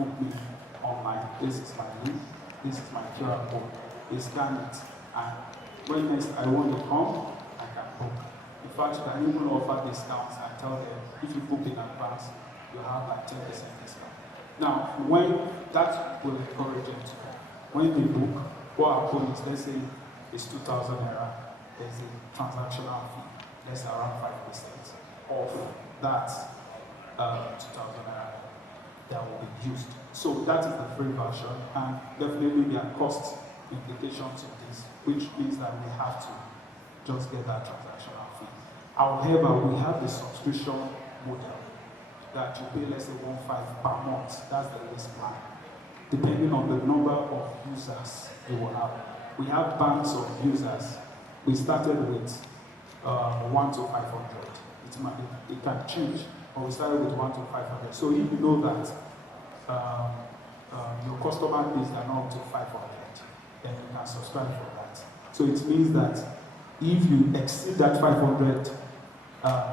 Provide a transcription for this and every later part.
book me online. This is my link, this is my QR code. They scan it, and when next I want to come, I can book. In fact, you can even offer discounts and tell them if you book in advance, you have like 10% discount. Now, when that will encourage them to, when they book, what happens is, let's say it's 2,000 naira, there's a transactional fee, that's around 5% of that 2,000 naira that will be used. So that is the free version, and definitely there are cost implications of this, which means that we have to just get that transactional fee. However, we have the subscription model that you pay, let's say, 1.5 per month. That's the least plan. Depending on the number of users you will have. We have banks of users. We started with 1 to 500. It can change, but we started with 1 to 500. So if you know that your customer base are not up to 500, then you can subscribe for that. So it means that if you exceed that 500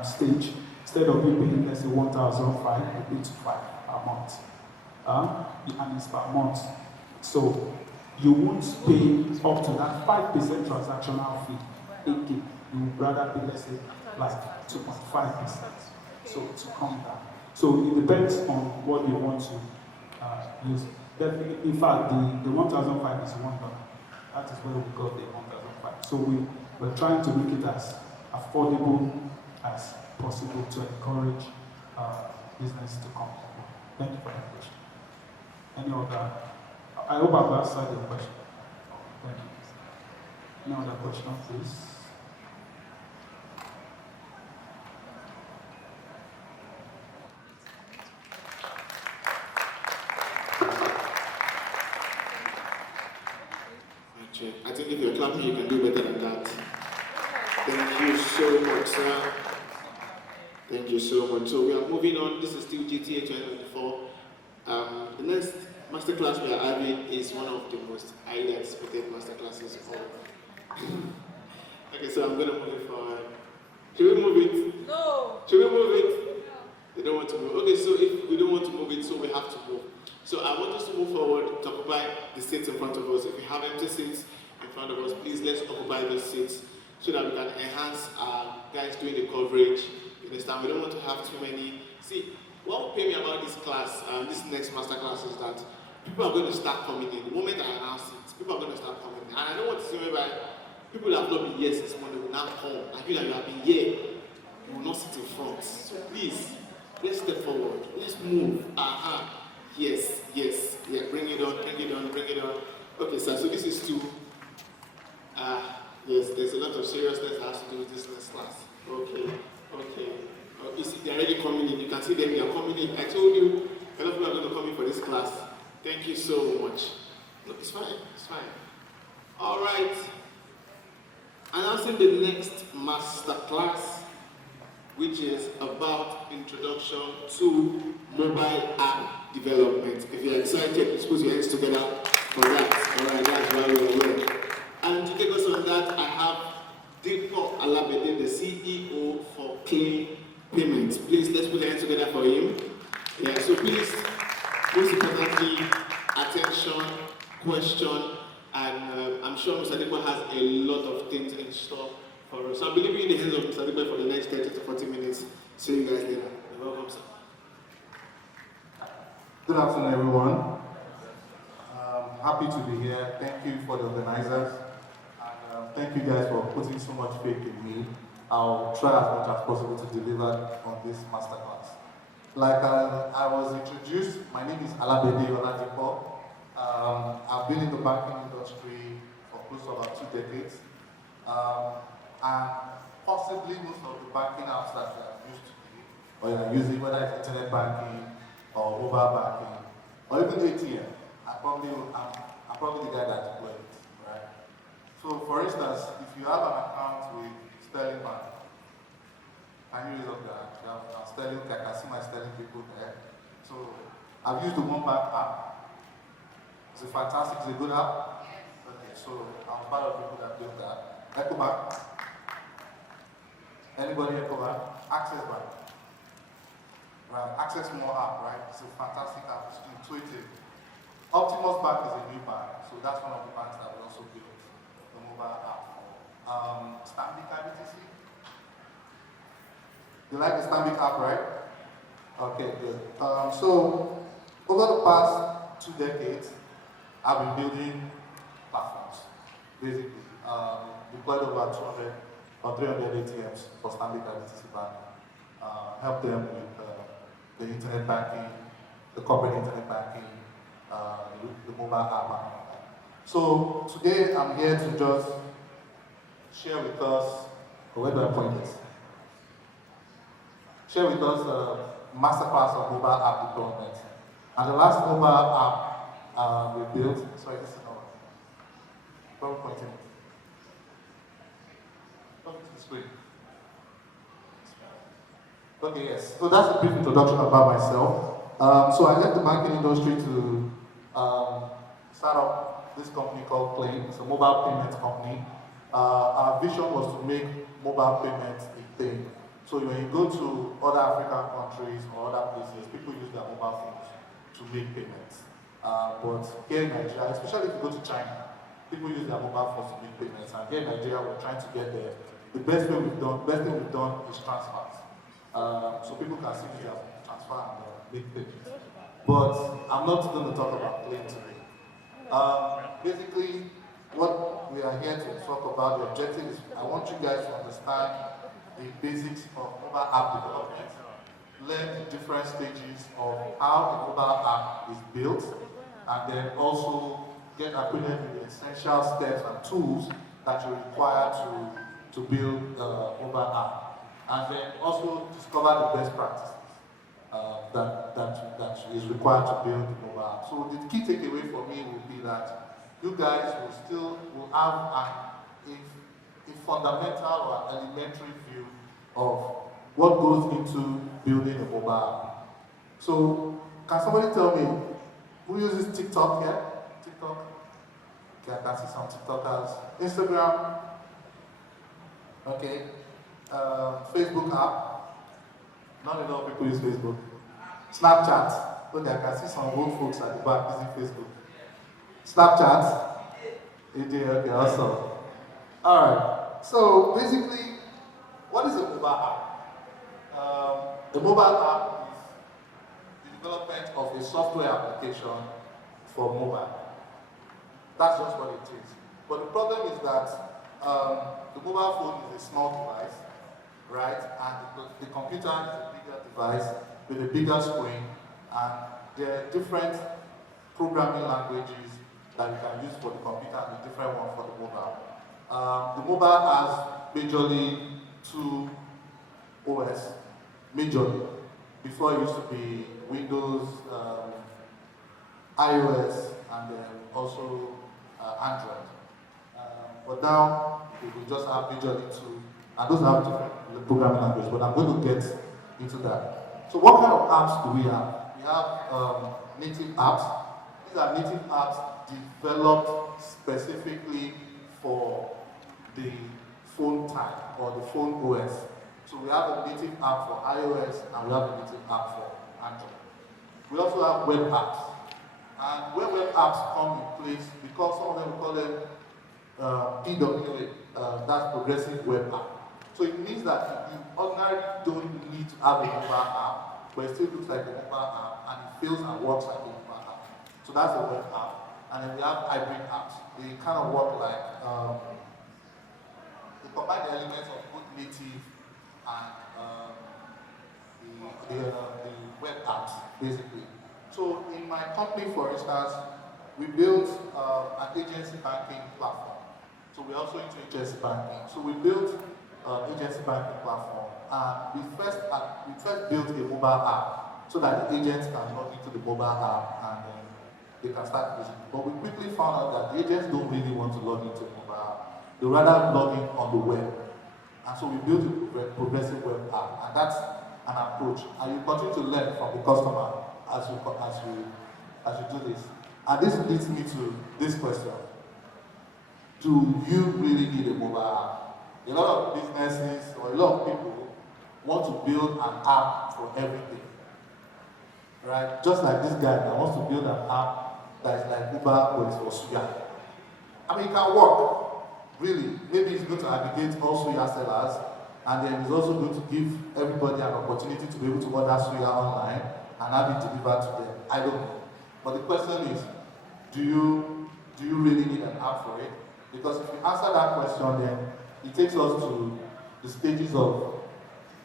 stage, instead of you paying, let's say, 1,005, you pay 2,500 a month. And it's per month. So you won't pay up to that 5% transactional fee, 8K. You would rather pay, let's say, like 2.5%. So to come down. So it depends on what you want to use. Definitely, in fact, the 1,005 is $1. That is where we got the 1,005. So we're trying to make it as affordable as possible to encourage business to come. Thank you for that question. Any other? I hope I've answered your question. Thank you. Any other question, please? I think if you're clapping, you can do better than that. Thank you so much, sir. Thank you so much. So we are moving on. This is still GTA 2024. The next masterclass we are having is one of the most highly anticipated masterclasses of all. Okay, so I'm going to move it forward. Should we move it? No. Should we move it? No. They don't want to move. Okay, so if we don't want to move it, so we have to move. So I want us to move forward to occupy the seats in front of us. If we have empty seats in front of us, please let's occupy those seats so that we can enhance our guys doing the coverage. You understand? We don't want to have too many. See, what will pay me about this class, this next master class, is that people are going to start coming in. The moment I announce it, people are going to start coming in. And I don't want to see whereby people that have not been here since morning will now come. I feel like you have been here, you will not sit in front. So please, let's step forward. Let's move. Yes, yes, yeah. Bring it on, bring it on, bring it on. Okay, sir. So this is to. Yes, there's a lot of seriousness that has to do with this next class. Okay, okay. You see, they're already coming in. You can see them, they are coming in. I told you, a lot of people are going to come in for this class. Thank you so much. No, it's fine, it's fine. All right. Announcing the next master class, which is about introduction to mobile app development. If you're excited, please put your hands together for that. All right, that's why we're here. And to take us on that, I have Dipo Alabede, the CEO for Clean Payments. Please, let's put our hands together for him. Yeah, so please, most importantly, attention, question, and I'm sure Mr. Dipo has a lot of things in store for us. So I'm leaving in the hands of Mr. Dipo for the next 30 to 40 minutes. See you guys later. You're welcome, sir. Good afternoon, everyone. Happy to be here. Thank you for the organizers. And thank you guys for putting so much faith in me. I'll try as much as possible to deliver on this masterclass. Like I was introduced, my name is Alabede Oladipo. I've been in the banking industry for close to about 2 decades. And possibly most of the banking apps that you are used to today, or you are using, whether it's internet banking or mobile banking, or even ATM, I'm probably the guy that deployed it, right? So for instance, if you have an account with Sterling Bank, can you raise up your hand? You have Sterling, I can see my Sterling people there. So I've used the One Bank app. It's a fantastic, it's a good app. Okay, so I'm part of people that built that. EcoBank. Anybody EcoBank? Access Bank. Access More app, right? It's a fantastic app. It's intuitive. Optimus Bank is a new bank, so that's one of the banks that we also built the mobile app for. Stanbic IBTC. You like the Stanbic app, right? Okay, good. So over the past 2 decades, I've been building platforms, basically. Deployed over 200 or 300 ATMs for Stanbic IBTC Bank. Help them with the internet banking, the corporate internet banking, the mobile app. So today I'm here to just share with us, where do I point this? Share with us a masterclass of mobile app deployment. And the last mobile app we built, sorry, this is not, don't point it. Come to the screen. Okay, yes. So that's a brief introduction about myself. So I left the banking industry to start up this company called Plane. It's a mobile payments company. Our vision was to make mobile payments a thing. So when you go to other African countries or other places, people use their mobile phones to make payments. But here in Nigeria, especially if you go to China, people use their mobile phones to make payments. And here in Nigeria, we're trying to get there. The best thing we've done is transfers. So people can see their transfer and make payments. But I'm not going to talk about Plane today. Basically, what we are here to talk about, the objective is I want you guys to understand the basics of mobile app development, learn the different stages of how a mobile app is built, and then also get acquainted with the essential steps and tools that you require to build a mobile app. And then also discover the best practices that is required to build the mobile app. So the key takeaway for me will be that you guys will have a fundamental or elementary view of what goes into building a mobile app. So can somebody tell me who uses TikTok here? TikTok? Okay, I can see some TikTokers. Instagram? Okay. Facebook app? Not enough people use Facebook. Snapchat? Okay, I can see some old folks at the back using Facebook. Snapchat? Okay, awesome. Alright, so basically, what is a mobile app? The mobile app is the development of a software application for mobile. That's just what it is. But the problem is that the mobile phone is a small device, right? And the computer is a bigger device with a bigger screen, and there are different programming languages that you can use for the computer and a different one for the mobile. The mobile has majorly 2 OS, majorly. Before it used to be Windows, iOS, and then also Android. But now we just have majorly 2, and those have different programming languages, but I'm going to get into that. So what kind of apps do we have? We have native apps. These are native apps developed specifically for the phone type or the phone OS. So we have a native app for iOS and we have a native app for Android. We also have web apps. And where web apps come in place, because some of them we call them PWA, that's Progressive Web App. So it means that you ordinarily don't need to have a mobile app, but it still looks like a mobile app and it feels and works like a mobile app. So that's a web app. And then we have hybrid apps. They kind of work like, they combine the elements of both native and the web apps, basically. So in my company, for instance, we built an agency banking platform. So we're also into agency banking. So we built an agency banking platform, and we first built a mobile app so that the agents can log into the mobile app and they can start using it. But we quickly found out that the agents don't really want to log into a mobile app. They rather log in on the web. And so we built a progressive web app, and that's an approach. And you continue to learn from the customer as you do this. And this leads me to this question. Do you really need a mobile app? A lot of businesses or a lot of people want to build an app for everything. right? Just like this guy that wants to build an app that is like Uber but it's for suya. I mean, it can work, really. Maybe it's going to aggregate all suya sellers, and then it's also going to give everybody an opportunity to be able to order suya online and have it delivered to them. I don't know. But the question is, do you really need an app for it? Because if you answer that question, then it takes us to the stages of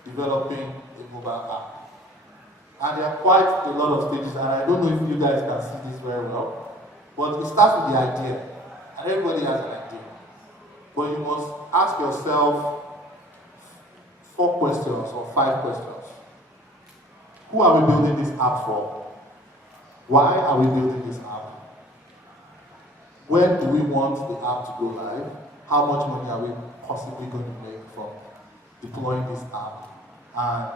developing a mobile app. And there are quite a lot of stages, and I don't know if you guys can see this very well, but it starts with the idea, and everybody has an idea. But you must ask yourself 4 questions or 5 questions. Who are we building this app for? Why are we building this app? When do we want the app to go live? How much money are we possibly going to make from deploying this app? And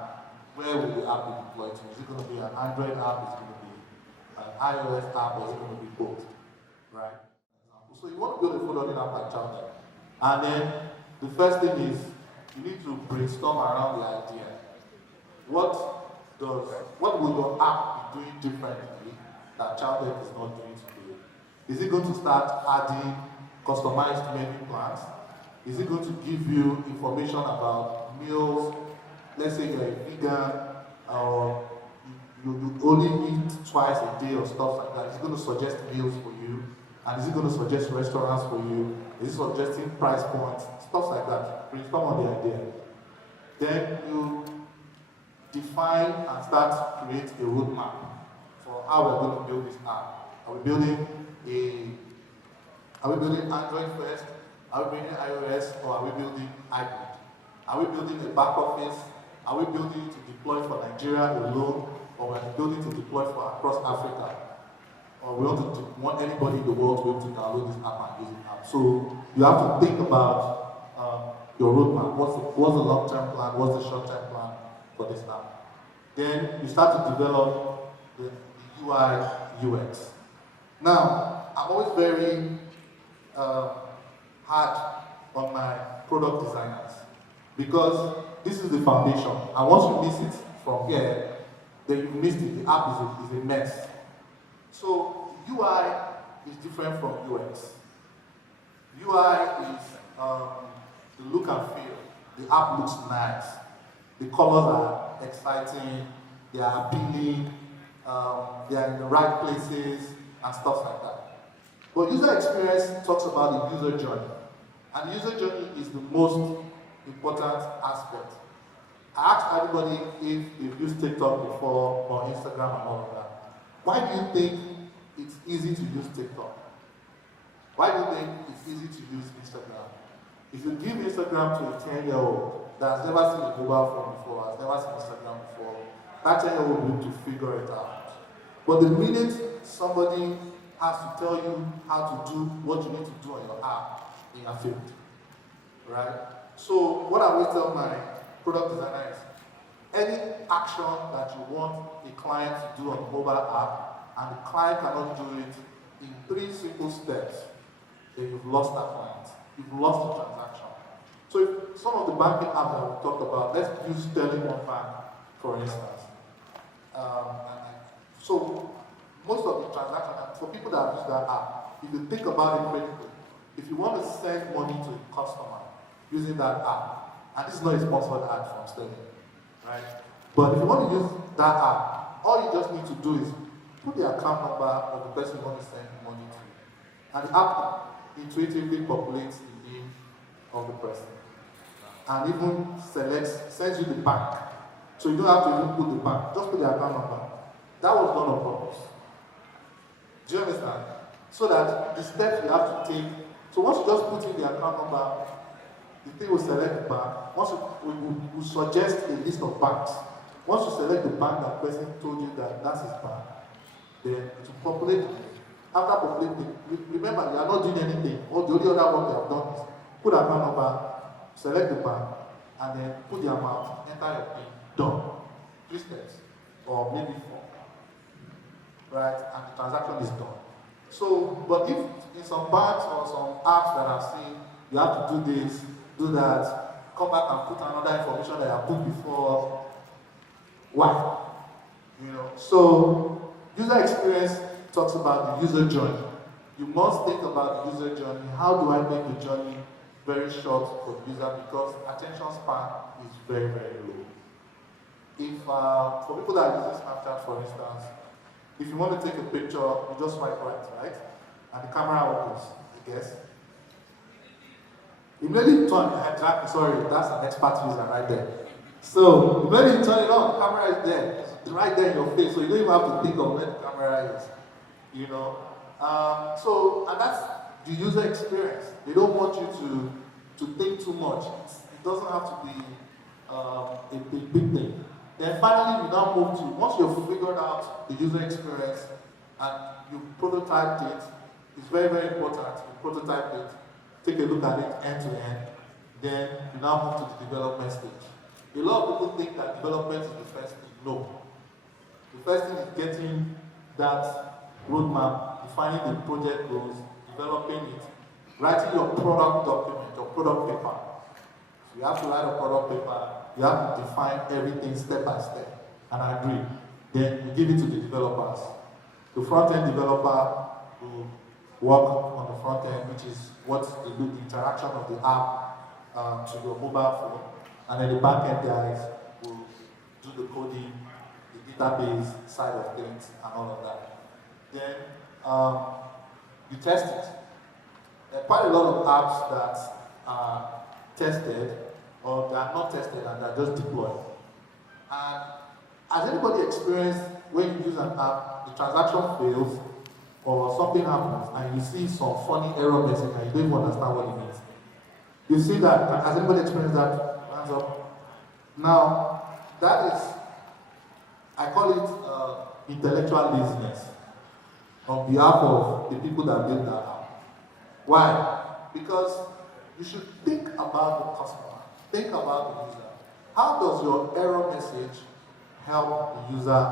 where will the app be deployed to? Is it going to be an Android app? Is it going to be an iOS app? Or is it going to be both? Right? So you want to build a full-on app like Chowder. And then the first thing is you need to brainstorm around the idea. What will your app be doing differently that Chowder is not doing today? Is it going to start adding customized menu plans? Is it going to give you information about meals? Let's say you're a vegan or you only eat twice a day or stuff like that. Is it going to suggest meals for you? And is it going to suggest restaurants for you? Is it suggesting price points? Stuff like that. Brainstorm on the idea. Then you define and start to create a roadmap for how we're going to build this app. Are we building Android first? Are we building iOS, or are we building hybrid? Are we building a back office? Are we building to deploy for Nigeria alone, or we're building to deploy for across Africa? Or we want anybody in the world to be able to download this app and use the app? So you have to think about your roadmap. What's the long-term plan? What's the short-term plan for this app? Then you start to develop the UI, UX. Now, I'm always very hard on my product designers because this is the foundation. And once you miss it from here, then you missed it. The app is a mess. So UI is different from UX. UI is the look and feel. The app looks nice. The colors are exciting. They are appealing. They are in the right places and stuff like that. But user experience talks about the user journey. And the user journey is the most important aspect. I asked everybody if they've used TikTok before or Instagram and all of that. Why do you think it's easy to use TikTok? Why do you think it's easy to use Instagram? If you give Instagram to a 10-year-old that has never seen a mobile phone before, has never seen Instagram before, that 10-year-old will need to figure it out. But the minute somebody has to tell you how to do what you need to do on your app, in your field, right? So what I always tell my product designers, any action that you want a client to do on the mobile app, and the client cannot do it in 3 simple steps, then you've lost that client. You've lost the transaction. So if some of the banking apps that we talked about, let's use Sterling One Bank, for instance. So most of the transactions, for people that have used that app, if you think about it critically, if you want to send money to a customer using that app, and this is not a sponsored ad from Sterling, right? But if you want to use that app, all you just need to do is put the account number of the person you want to send money to, and the app intuitively populates the name of the person, and even sends you the bank. So you don't have to even put the bank, just put the account number. That was done on purpose. Do you understand? So that the steps you have to take, so once you just put in the account number, the thing will select the bank. Once we suggest a list of banks. Once you select the bank that person told you that that's his bank, then to populate it. After populating, remember you are not doing anything. Or the only other one they have done is put account number, select the bank, and then put the amount, enter your PIN, done. 3 steps, or maybe 4. Right, and the transaction is done. So, but if in some banks or some apps that I've seen, you have to do this, do that, come back and put another information that I put before. Why? So user experience talks about the user journey. You must think about the user journey. How do I make the journey very short for the user, because attention span is very, very low. If, for people that are using Snapchat, for instance, if you want to take a picture, you just swipe right? And the camera opens, I guess. Immediately you turn, exactly, sorry, that's an expert visa right there. So, immediately you turn it on, the camera is there. It's right there in your face, so you don't even have to think of where the camera is. And that's the user experience. They don't want you to think too much. It doesn't have to be a big thing. Then finally, we now move to, once you've figured out the user experience and you prototyped it, it's very, very important. You prototype it, take a look at it end to end, then you now move to the development stage. A lot of people think that development is the first thing. No. The first thing is getting that roadmap, defining the project goals, developing it, writing your product document, your product paper. So you have to write a product paper, you have to define everything step by step, and agree. Then you give it to the developers. The front-end developer will work on the front end, which is what the interaction of the app to your mobile phone. And then the back-end guys will do the coding, the database side of things, and all of that. Then you test it. There are quite a lot of apps that are tested, or they are not tested and they are just deployed. And has anybody experienced when you use an app, the transaction fails, or something happens, and you see some funny error message and you don't even understand what it means? You see that? Has anybody experienced that? Hands up. Now, that is, I call it intellectual laziness on behalf of the people that build that app. Why? Because you should think about the customer, think about the user. How does your error message help the user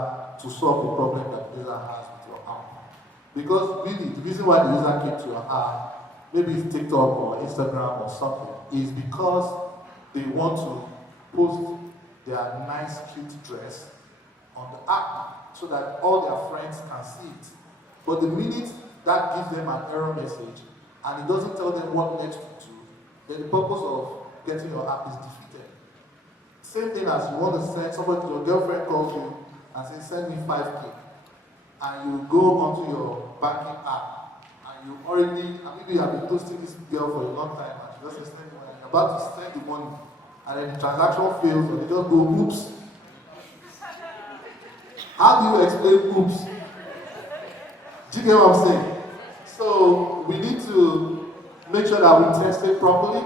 to solve the problem that the user has with your app? Because really, the reason why the user came to your app, maybe it's TikTok or Instagram or something, is because they want to post their nice, cute dress on the app so that all their friends can see it. But the minute that gives them an error message and it doesn't tell them what next to do, then the purpose of getting your app is defeated. Same thing as you want to send somebody, your girlfriend calls you and says, send me 5K. And you go onto your banking app and you already, maybe you have been toasting this girl for a long time and she just says, send me money. You're about to send the money and then the transaction fails and they just go, oops. How do you explain oops? Do you get what I'm saying? So we need to make sure that we test it properly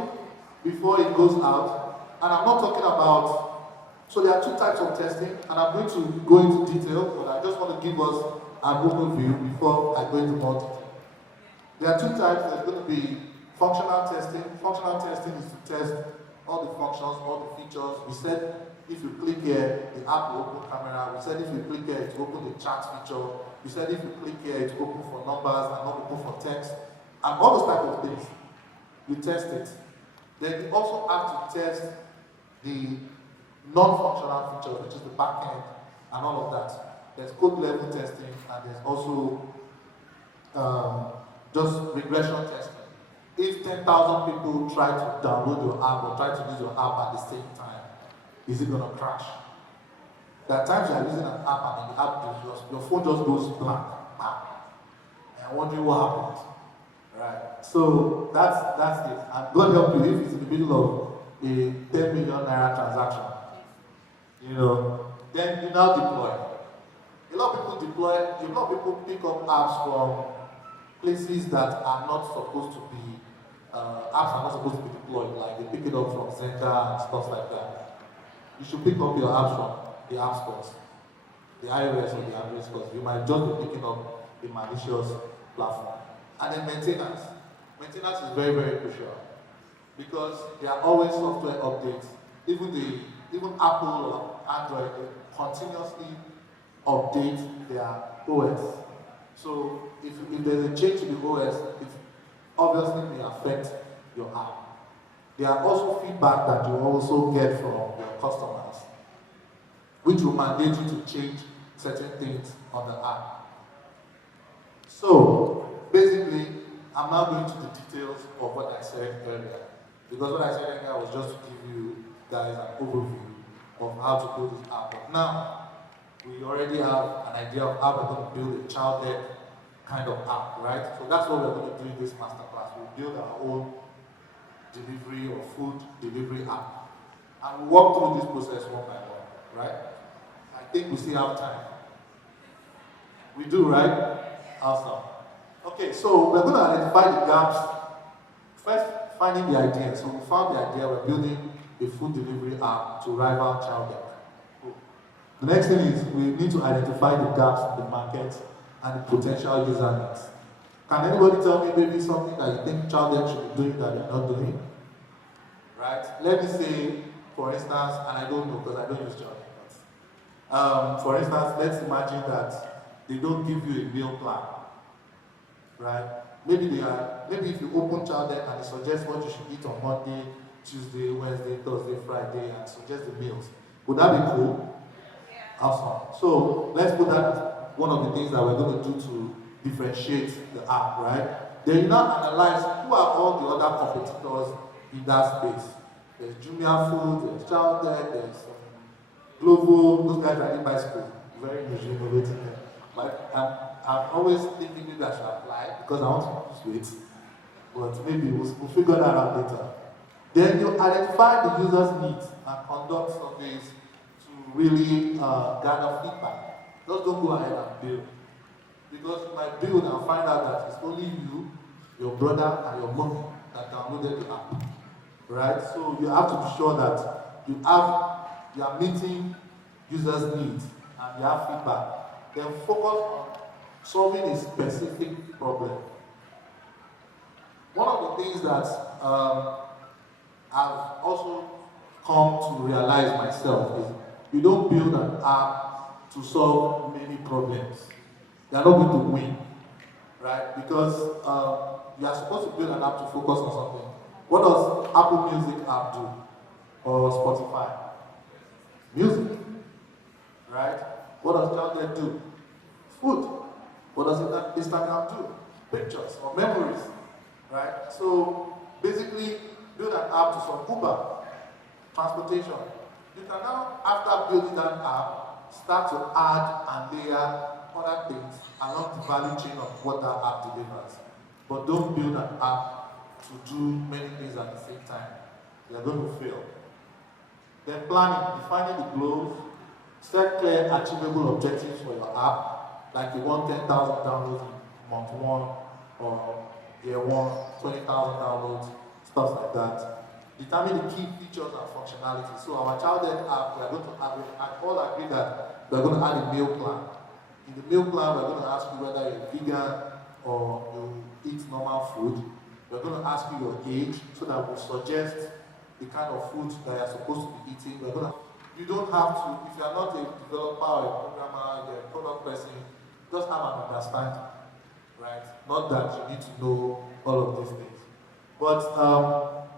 before it goes out. And I'm not talking about, so there are two types of testing, and I'm going to go into detail, but I just want to give us an overview before I go into more detail. There are two types. There's going to be functional testing. Functional testing is to test all the functions, all the features. We said if you click here, the app will open camera. We said if you click here, it will open the chat feature. We said if you click here, it will open for numbers and not open for text. And all those type of things. You test it. Then you also have to test the non-functional features, which is the back end and all of that. There's code level testing and there's also just regression testing. If 10,000 people try to download your app or try to use your app at the same time, is it going to crash? There are times you are using an app and the app your phone just goes blank. And wondering what happened. Right. So that's it. And God help you if it's in the middle of a 10 million naira transaction. Then you now deploy. A lot of people pick up apps from places that are not supposed to be apps are not supposed to be deployed, like they pick it up from Zenga and stuff like that. You should pick up your apps from the app stores, the iOS or the Android stores. You might just be picking up a malicious platform. And then maintenance. Maintenance is very, very crucial because there are always software updates. Even Apple or Android, they continuously update their OS. So if there's a change to the OS, it obviously may affect your app. There are also feedback that you also get from your customers, which will mandate you to change certain things on the app. So basically, I'm now going to the details of what I said earlier. Because what I said earlier was just to give you guys an overview of how to build this app. But now, we already have an idea of how we're going to build a child-led kind of app, right? So that's what we're going to do in this masterclass. We'll build our own delivery or food delivery app. And we'll walk through this process one by one, right? I think we still have time. We do, right? Awesome. Okay, so we're going to identify the gaps. First, finding the idea. So we found the idea, we're building a food delivery app to rival Chowdeck. The next thing is we need to identify the gaps in the market and the potential user needs. Can anybody tell me maybe something that you think Chowdeck should be doing that they're not doing? Right? Let me say, for instance, and I don't know because I don't use Chowdeck, but for instance, let's imagine that they don't give you a meal plan. Right? Maybe if you open Chowdeck and it suggests what you should eat on Monday, Tuesday, Wednesday, Thursday, Friday, and suggest the meals. Would that be cool? Yeah. Awesome. So let's put that as one of the things that we're going to do to differentiate the app, right? Then you now analyze who are all the other competitors in that space. There's Jumia Food, there's Chowdeck, there's Glovo, those guys riding bicycle, very innovative. But I'm always thinking maybe I should apply because I want to lose weight. But maybe we'll figure that out later. Then you identify the user's needs and conduct surveys to really gather feedback. Just don't go ahead and build. Because you might build and find out that it's only you, your brother, and your mom that downloaded the app. Right? So you have to be sure that you are meeting users' needs and you have feedback. Then focus on solving a specific problem. One of the things that I've also come to realize myself is you don't build an app to solve many problems. You're not going to win, right? Because you are supposed to build an app to focus on something. What does Apple Music app do? Or Spotify? Music, right? What does Chowdeck do? Food. What does Instagram do? Pictures or memories, right? So basically, build an app to solve Uber, transportation. You can now, after building that app, start to add and layer other things along the value chain of what that app delivers. But don't build an app to do many things at the same time. You're going to fail. Then planning, defining the goals, set clear achievable objectives for your app, like you want 10,000 downloads in month one, or year one, 20,000 downloads, stuff like that. Determine the key features and functionality. So our Chowdeck app, we are going to have, I all agree that we're going to add a meal plan. In the meal plan, we're going to ask you whether you're vegan or you eat normal food. We're going to ask you your age so that we'll suggest the kind of food that you're supposed to be eating. You don't have to, if you're not a developer or a programmer, you're a product person, just have an understanding, right? Not that you need to know all of these things. But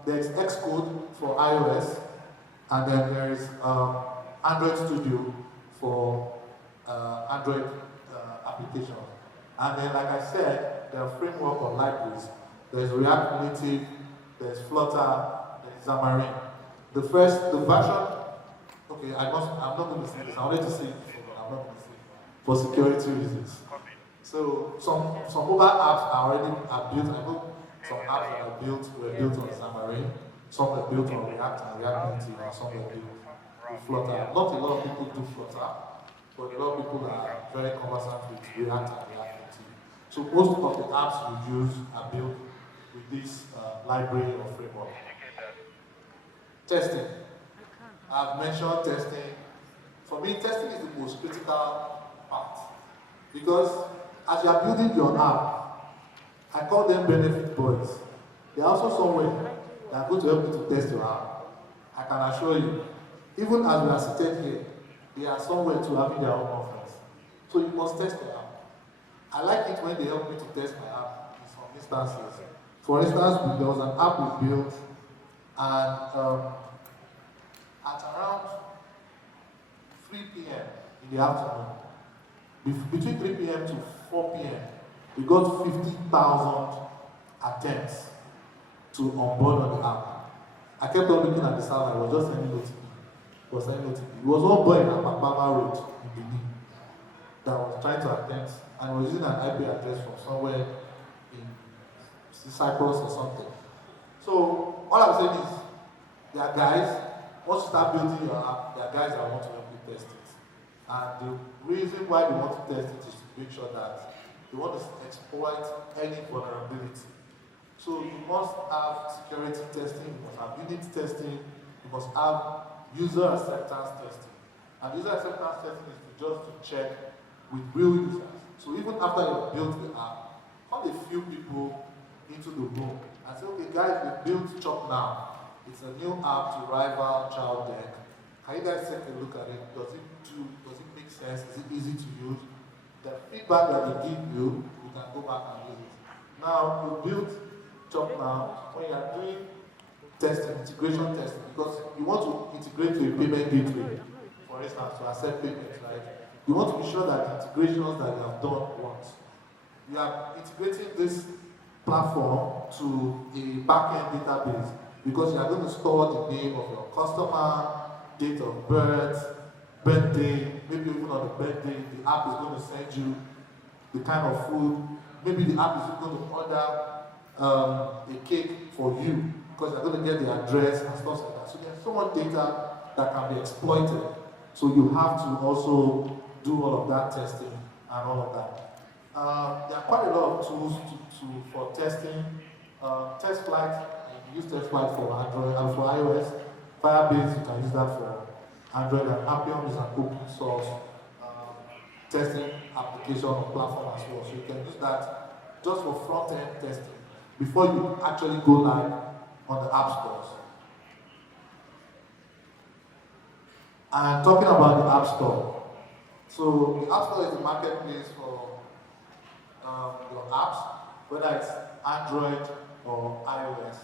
there's Xcode for iOS, and then there is Android Studio for Android applications. And then, like I said, there are framework or libraries. There's React Native, there's Flutter, there's Xamarin. The version, okay, I'm not going to say this. I wanted to say it before, but I'm not going to say it for security reasons. So some mobile apps are built. I know some apps that were built on Xamarin, some were built on React and React Native, and some were built with Flutter. Not a lot of people do Flutter, but a lot of people are very conversant with React and React Native. So most of the apps we use are built with this library or framework. Testing. I've mentioned testing. For me, testing is the most critical part. Because as you are building your app, I call them benefit boys. They are also somewhere that are going to help you to test your app. I can assure you, even as we are seated here, they are somewhere to having their own office. So you must test your app. I like it when they help me to test my app in some instances. For instance, there was an app we built, and at around 3 p.m. in the afternoon, Between 3 p.m. to 4 p.m., we got 50,000 attempts to onboard on the app. I kept on looking at the server, I was just sending notification. It was one boy in Apapama Road in Benin that was trying to attempt and was using an IP address from somewhere in Cyprus or something. So all I'm saying is, there are guys, once you start building your app, there are guys that want to help you test it. And the reason why they want to test it is to make sure that they want to exploit any vulnerability. So you must have security testing, you must have unit testing, you must have user acceptance testing. And user acceptance testing is just to check with real users. So even after you've built the app, call a few people into the room and say, okay guys, we built Chop Now. It's a new app to rival Child Deck. Can you guys take a look at it? Does it make sense? Is it easy to use? The feedback that they give you, you can go back and use it. Now, you build Chop Now when you are doing testing, integration testing, because you want to integrate to a payment gateway, for instance, to accept payments, right? You want to be sure that the integrations that you have done once. You are integrating this platform to a backend database because you are going to store the name of your customer, date of birth, birthday, maybe even on the birthday, the app is going to send you the kind of food. Maybe the app is going to order a cake for you because you're going to get the address and stuff like that. So there's so much data that can be exploited. So you have to also do all of that testing and all of that. There are quite a lot of tools for testing. TestFlight, you use TestFlight for Android and for iOS. Firebase, you can use that for Android, and Appium is an open source testing application or platform as well. So you can use that just for front-end testing before you actually go live on the app stores. And talking about the App Store. So the App Store is the marketplace for your apps, whether it's Android or iOS.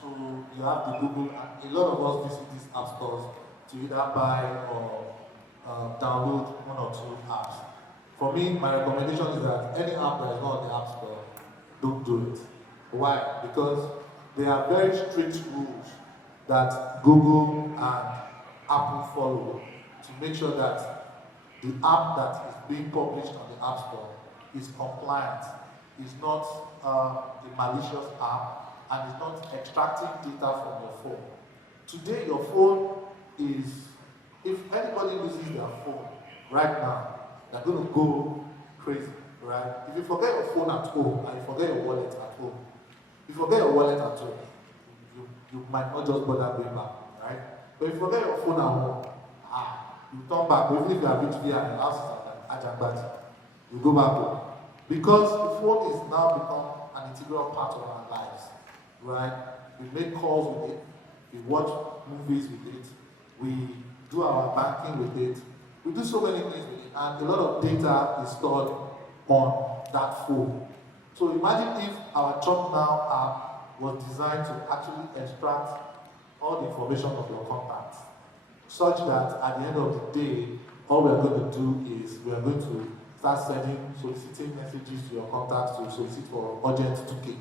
So you have the Google, and a lot of us visit these app stores to either buy or download one or two apps. For me, my recommendation is that any app that is not on the App Store, don't do it. Why? Because there are very strict rules that Google and Apple follow to make sure that the app that is being published on the App Store is compliant, is not a malicious app, and is not extracting data from your phone. Today, your phone is, if anybody loses their phone right now, they're going to go crazy, right? If you forget your phone at home and you forget your wallet at home, if you forget your wallet at home, you might not just bother going back, right? But if you forget your phone at home, you turn back, even if you have reached via an house at Ajagbati, you go back home. Because the phone is now become an integral part of our lives, right? We make calls with it, we watch movies with it, we do our banking with it, we do so many things with it, and a lot of data is stored on that phone. So imagine if our Chop Now app was designed to actually extract all the information of your contacts, such that at the end of the day, all we're going to do is we're going to start soliciting messages to your contacts to solicit for urgent 2K.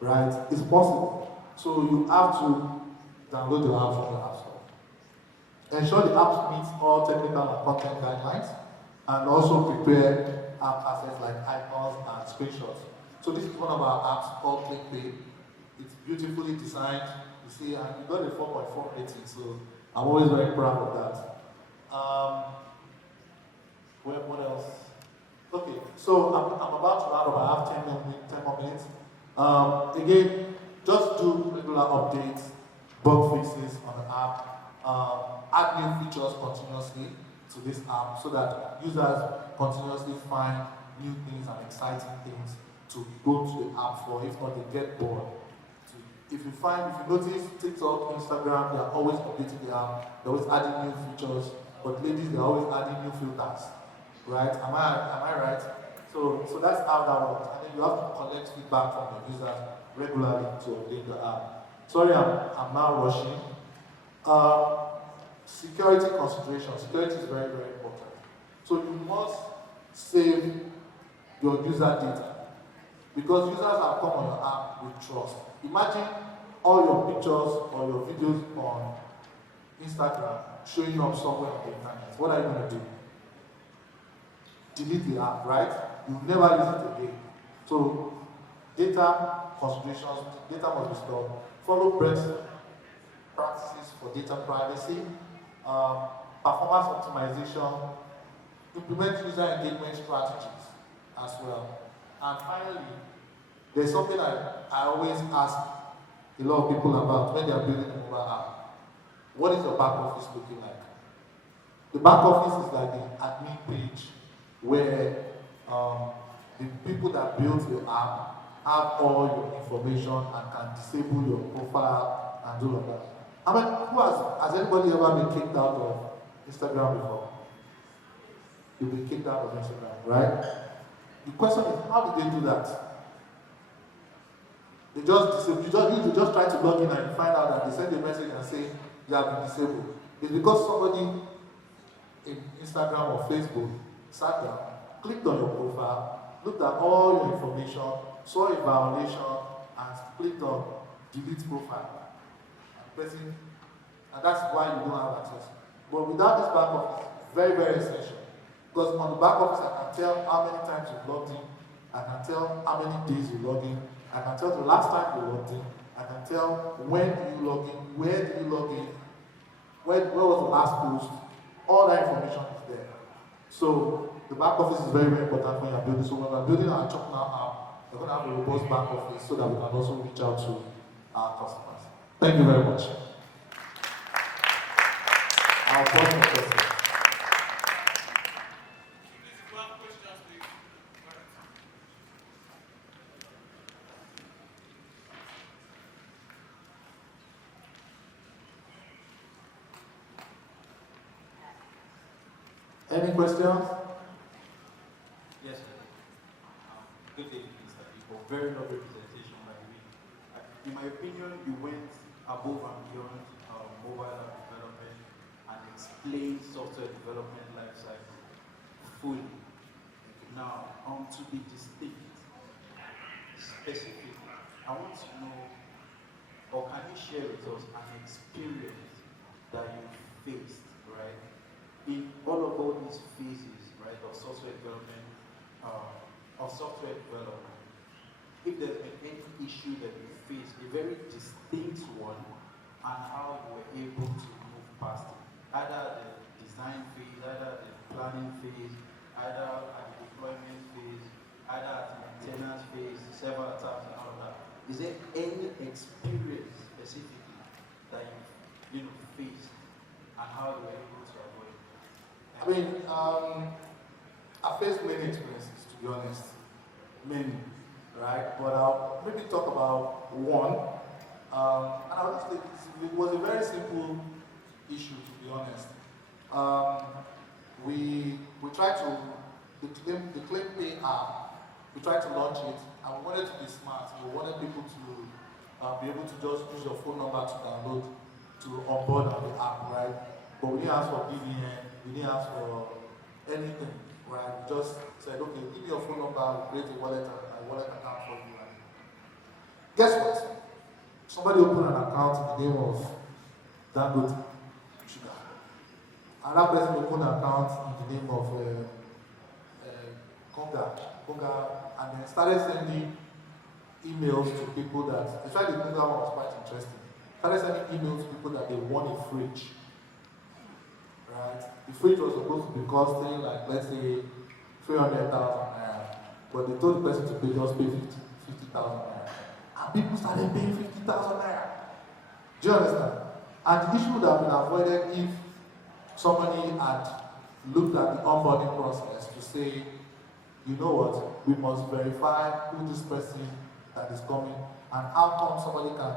Right? It's possible. So you have to download the app from the App Store. Ensure the app meets all technical and content guidelines, and also prepare app assets like icons and screenshots. So this is one of our apps called ClickPay. It's beautifully designed. You see, and we got a 4.4 rating, so I'm always very proud of that. What else? Okay, so I'm about to round up. I have 10 more minutes. Again, just do regular updates, bug fixes on the app, add new features continuously to this app so that users continuously find new things and exciting things to go to the app for. If not, they get bored. If you notice TikTok, Instagram, they are always updating the app, they're always adding new features, but ladies, they're always adding new filters. Right? Am I right? So that's how that works. And then you have to collect feedback from your users regularly to update the app. Sorry, I'm now rushing. Security consideration. Security is very, very important. So you must save your user data because users have come on your app with trust. Imagine all your pictures or your videos on Instagram showing up somewhere on the internet. What are you going to do? Delete the app, right? You'll never use it again. So data considerations, data must be stored. Follow best practices for data privacy, performance optimization, implement user engagement strategies as well. And finally, there's something I always ask a lot of people about when they are building a mobile app. What is your back office looking like? The back office is like the admin page where the people that build your app have all your information and can disable your profile and do all of that. I mean, has anybody ever been kicked out of Instagram before? You've been kicked out of Instagram, right? The question is, how did they do that? They just you just try to log in and you find out that they send a message and say you have been disabled. It's because somebody in Instagram or Facebook sat down, clicked on your profile, looked at all your information, saw a violation, and clicked on delete profile. And that's why you don't have access. But without this back office, very, very essential. Because on the back office, I can tell how many times you've logged in, I can tell how many days you log in, I can tell the last time you logged in, I can tell when do you log in, where do you log in, where was the last post, all that information is there. So the back office is very, very important when you're building. So when we're building our Chop Now app, we're going to have a robust back office so that we can also reach out to our customers. Thank you very much. I'll pause for questions. Any questions? Yes, sir. Good day, Mr. People. Very lovely presentation, by the way. In my opinion, you went above and beyond mobile app development and explained software development lifecycle fully. Now, to be distinct, specific, I want to know, or can you share with us an experience that you faced, right? In all these phases, right, of software development, if there's been any issue that you faced, a very distinct one, and how you were able to move past it, either at the design phase, either at the planning phase, either at the deployment phase, either at the maintenance phase, several times and all of that. Is there any experience specifically that you faced, and how you were able to avoid it? I mean, I faced many experiences, to be honest. Many, right? But I'll maybe talk about one. And I'll just say it was a very simple issue, to be honest. We tried to, the Claim Pay app, we tried to launch it, and we wanted to be smart. We wanted people to be able to just use your phone number to download, to onboard on the app, right? But we didn't ask for BVN, we didn't ask for anything, right? We just said, okay, give me your phone number, we'll create a wallet account for you. And guess what? Somebody opened an account in the name of Dangote Sugar. Another person opened an account in the name of Konga, and then started sending emails to people that, in fact, the Konga one was quite interesting. Started sending emails to people that they won a fridge. Right? The fridge was supposed to be costing, like, let's say, 300,000 naira, but they told the person to pay 50,000 naira. And people started paying 50,000 naira. Do you understand? And the issue would have been avoided if somebody had looked at the onboarding process to say, you know what, we must verify who this person that is coming and how come somebody can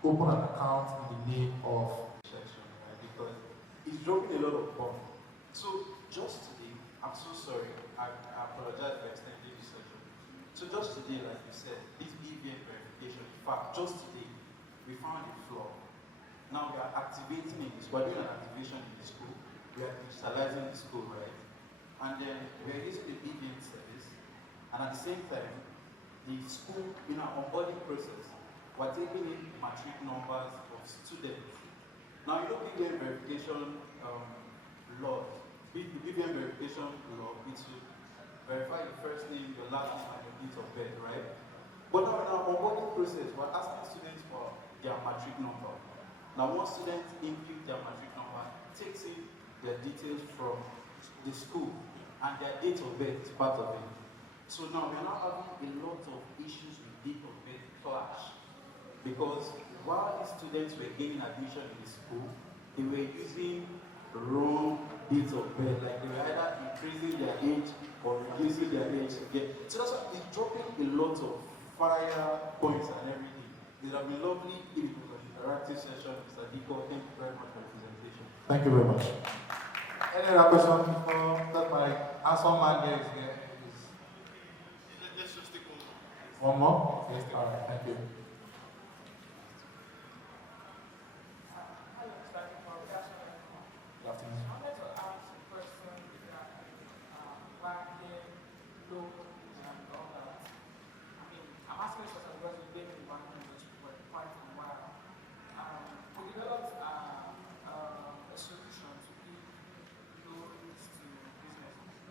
open an account in the name of Section, right? Because it's dropping a lot of bomb. So just today, I'm so sorry, I apologize for extending this session. So just today, like you said, this BVN verification, in fact, just today, we found a flaw. Now we are activating in this, we're doing an activation in the school, we are digitalizing the school, right? and then we are using the BVN service, and at the same time, the school, in our onboarding process, we're taking in matric numbers of students. Now, you know BVN verification laws, the BVN verification law, it should verify your first name, your last name, and your date of birth, right? But now in our onboarding process, we're asking students for their matric number. Now, once students input their matric number, takes in their details from the school, and their date of birth is part of it. So now we're now having a lot of issues with date of birth clash. Because while these students were gaining admission in the school, they were using the wrong date of birth. Like they were either increasing their age or reducing their age. So that's why it's dropping a lot of fire points and everything. It would have been lovely if it was an interactive session. Mr. Diko, thank you very much for the presentation. Thank you very much. Any other question before that my handsome man here is here? Let's just take one more. One more? Yes, all right, thank you. Good afternoon. I wanted to ask a question regarding banking, loans, and all that. I mean, I'm asking this question because we've been in the banking industry for quite a while. We developed a solution to give loans to businesses.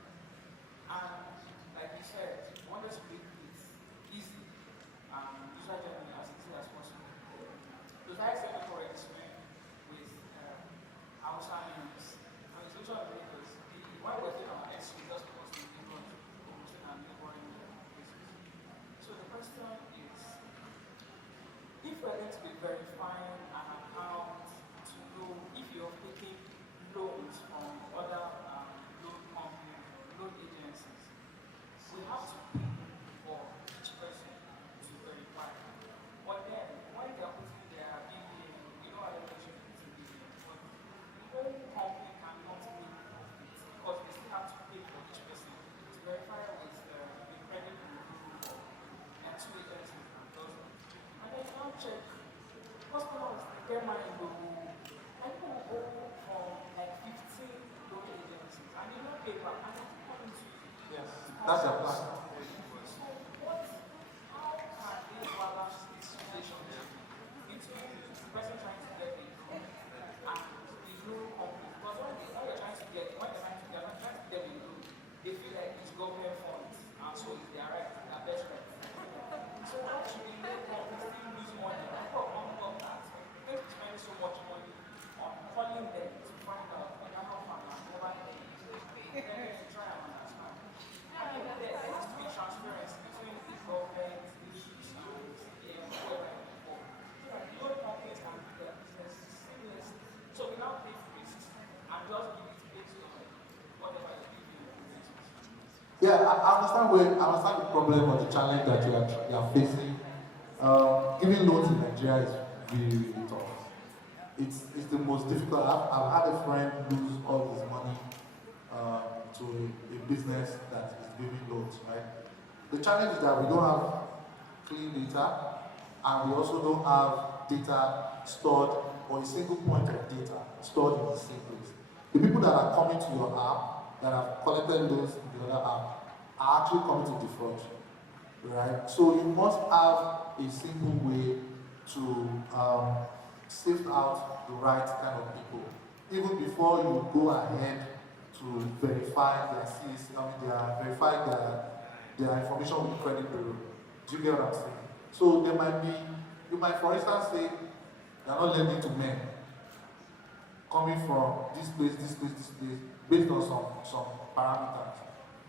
And like you said, we wanted to make it easy and user journey as easy as possible. So that is the correct way with Hausa names. And the solution of it is why we're doing our SU just because we live on promoting and neighboring places. So the question is, if we're going to be verifying an account to know if you're taking loans from other loan companies, loan agencies, we have to pay for each person to verify. But then, when they're putting their BVA, you know how they mentioned it's a BVA, but the whole company cannot make profit because they still have to pay for each person to verify with the credit bureau and two agencies and those. And then you now check, customers get money go, and people will go from like 15 loan agencies and they don't pay back and they keep coming to you. Yes, that's a plan. So how can they balance this relationship between the person trying to get a loan and the loan company? Because when they're trying to get a loan, they feel like it's government funds and so it's their right, their best right. So why should the loan company still lose money? I thought one of that, they spend so much money on calling them to find out whether how far and never then they try and understand. There has to be transparency between the government, the issues, and the employer involved. So that the loan companies can do their business seamlessly. So we now take risks and just give it based on whatever you give you. Yeah, I understand the problem or the challenge that you are facing. Giving loans in Nigeria is really, really tough. It's the most difficult. I've had a friend lose all his money to a business that is giving loans, right? The challenge is that we don't have clean data, and we also don't have data stored, or a single point of data stored in the same place. The people that are coming to your app, that have collected loans in the other app, are actually coming to defraud you, right? So you must have a simple way to sift out the right kind of people, even before you go ahead to verify their CAC, verify their information with the credit bureau. Do you get what I'm saying? So there might be, you might for instance say, they're not lending to men, coming from this place, based on some parameters,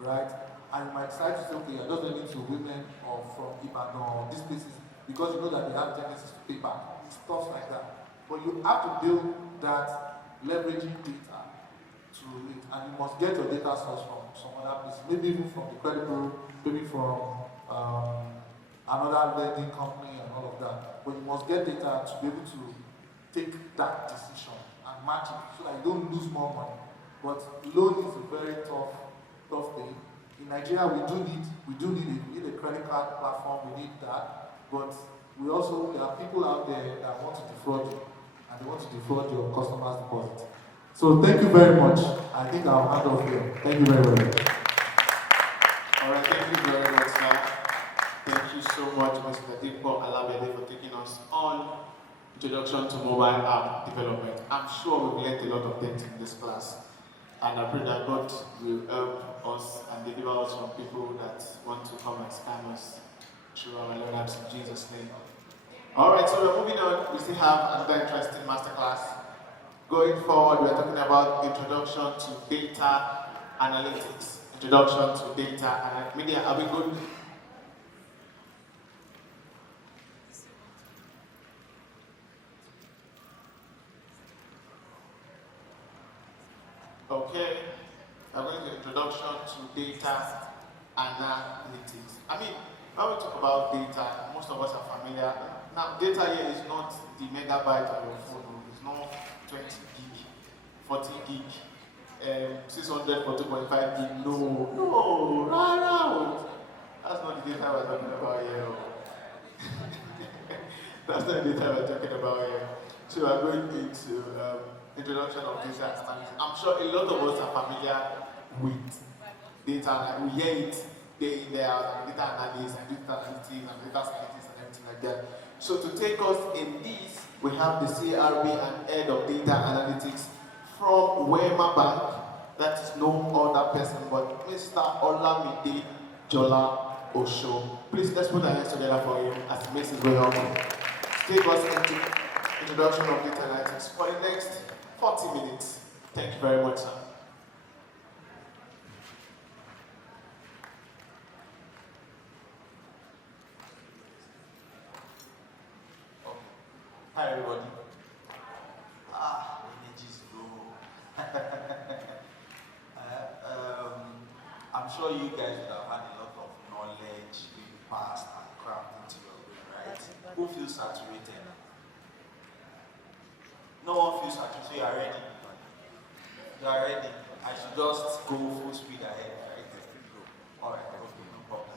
right? And you might decide to say, okay, you're just lending to women or from Ibadan or these places because you know that they have tendencies to pay back, stuff like that. But you have to build that leveraging data to it, and you must get your data source from some other place, maybe even from the credit bureau, maybe from another lending company and all of that. But you must get data to be able to take that decision and match it so that you don't lose more money. But loan is a very tough thing. In Nigeria, we do need it. We need a credit card platform. We need that. But there are people out there that want to defraud you, and they want to defraud your customers' deposit. So thank you very much. I think I'll hand off here. Thank you very much. All right, thank you very much, sir. Thank you so much, Mr. Dipo Alabede, for taking us on Introduction to Mobile App Development. I'm sure we've learned a lot of things in this class, and I pray that God will help us and deliver us from people that want to come and scam us through our lives in Jesus' name. All right, so we're moving on. We still have another interesting masterclass. Going forward, we're talking about Introduction to Data Analytics. Introduction to Data Analytics. Media, are we good? Okay, I'm going to Introduction to Data Analytics. I mean, when we talk about data, most of us are familiar. Now, data here is not the megabyte of your phone. It's not 20 gig, 40 gig, 600 for 2.5 gig. No, rara. That's not the data we're talking about here. That's not the data we're talking about here. So we're going into introduction of data analysis. I'm sure a lot of us are familiar with data. We hear it day in, day out, and data analysis and data analytics and data scientists and everything like that. So to take us in this, we have the CRB and Head of Data Analytics from Wema Bank. That is no other person but Mr. Olamide Jola Osho. Please, let's put our hands together for him as he makes his way up. Take us into introduction of data analytics for the next 40 minutes. Thank you very much, sir. Hi everybody. Energy is low. I'm sure you guys would have had a lot of knowledge being passed and crammed into your brain, right? Who feels saturated? No one feels saturated, so you are ready. You are ready. I should just go full speed ahead, right? Alright, okay, no problem.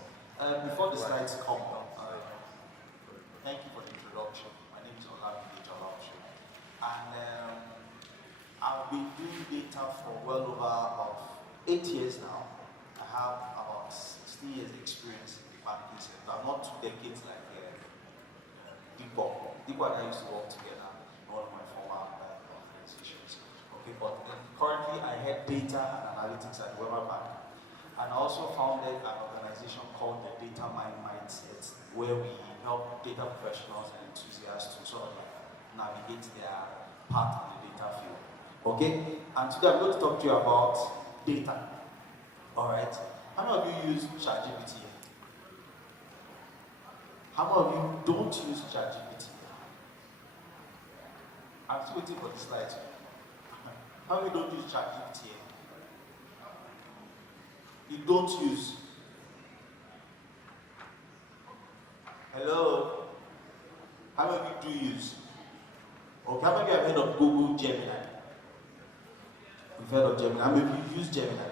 Before the slides come down, thank you for the introduction. My name is Olamide Jola Osho. And I've been doing data for well over about 8 years now. I have about 16 years experience in the banking sector. I'm not 2 decades like Deepak. Deepak and I used to work together in one of my former organizations. Okay, but currently I head data and analytics at Wema Bank. And I also founded an organization called the Data Mind Mindset, where we help data professionals and enthusiasts to sort of navigate their path in the data field. Okay? And today I'm going to talk to you about data. Alright? How many of you use ChatGPT? How many of you don't use ChatGPT? I'm still waiting for the slides. How many don't use ChatGPT? You don't use. Hello? How many of you do use? Okay, how many of you have heard of Google Gemini? You've heard of Gemini. How many of you use Gemini?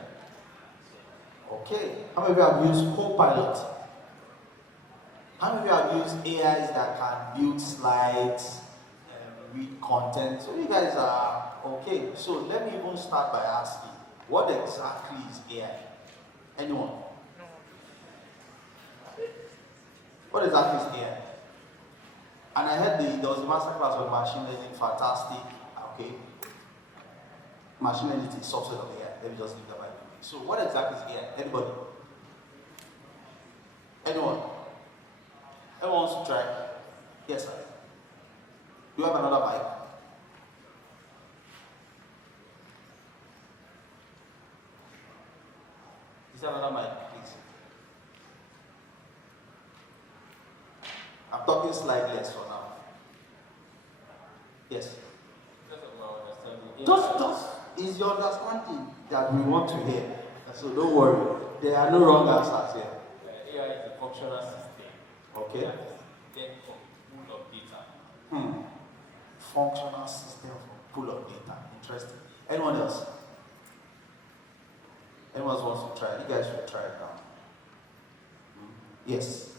Okay. How many of you have used Copilot? How many of you have used AIs that can build slides, read content? So you guys are okay. So let me even start by asking, what exactly is AI? Anyone? What exactly is AI? And I heard there was a masterclass on machine learning, fantastic. Okay. Machine learning is a subset of AI. Let me just leave that by the way. So what exactly is AI? Anybody? Anyone? Anyone wants to try? Yes, sir. Do you have another mic? Is there another mic, please? I'm talking slightly less for now. Yes. Just is your understanding that we want to hear. So don't worry. There are no wrong answers here. AI is a functional system. Okay. That is then from pool of data. Functional system for pool of data. Interesting. Anyone else? Anyone else wants to try? You guys should try it now. Yes.